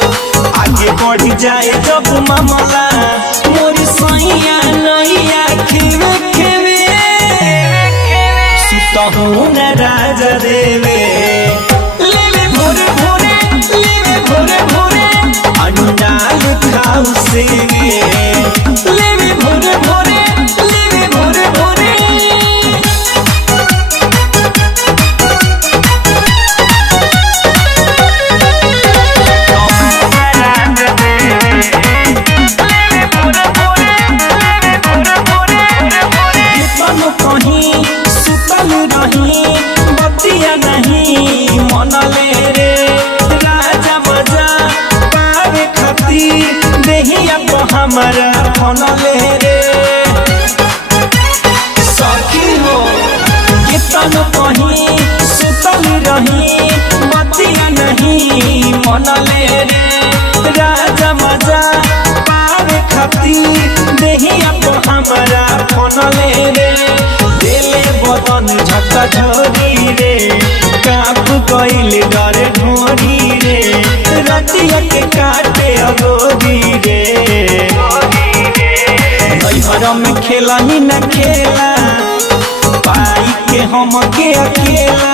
बढ़ी जाए जब मामला मोरी सैया नैया खेवे खेवे सुतहु न राजा देवे लेवे भोरे भोरे लेवे भोरे भोरे अंडाल खाऊ से लेवे भोरे भोरे लेवे भोरे भोरे हमारा फोन ले रे सखी हो कितन कहीं सुतल रही बतिया नहीं मन ले रे राजा मजा पावे खातिर देहिया को हमारा फोन ले रे दिले बदन झटका झोरी रे काप गइल डरे ढोरी रे रतिया के काटे अगोरी रे घर में खेला ही न खेला पाई के हम के अकेला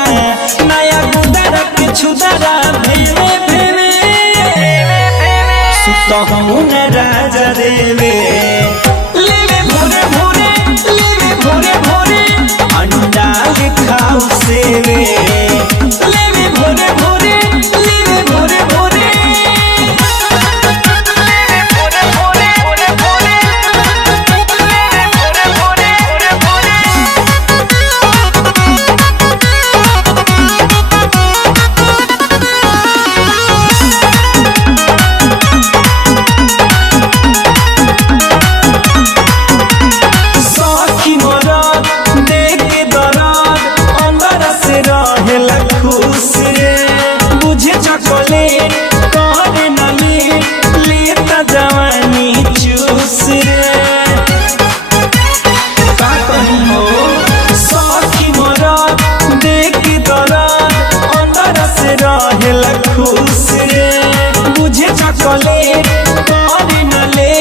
नया गुदरा के छुदरा भेवे भेवे सुतहु न राजा देवे लेवे भोरे भोरे लेवे भोरे भोरे अंडाल खाऊ सेवे लेवे भोरे भोरे लेवे भोरे भोरे खुश रे बुझे चॉकलेट करे न ले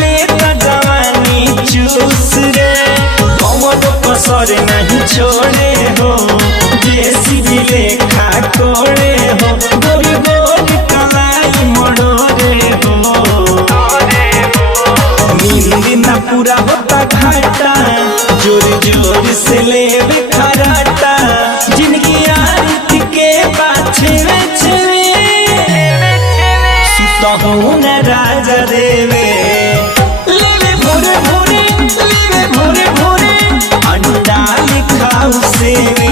लेता जवानी चूस रे कमर कसर नहीं छोड़े हो जैसी भी लेखा कोड़े हो गोल गोल कलाई मड़ोरे हो नींद न पूरा होता घाटा जोर जोर से लेवे खराटा जिनकी आरती के पाछे सुतहु न राजा देवे लेवे भोरे भोरे लेवे भोरे भोरे अंडाल खाऊ सेवे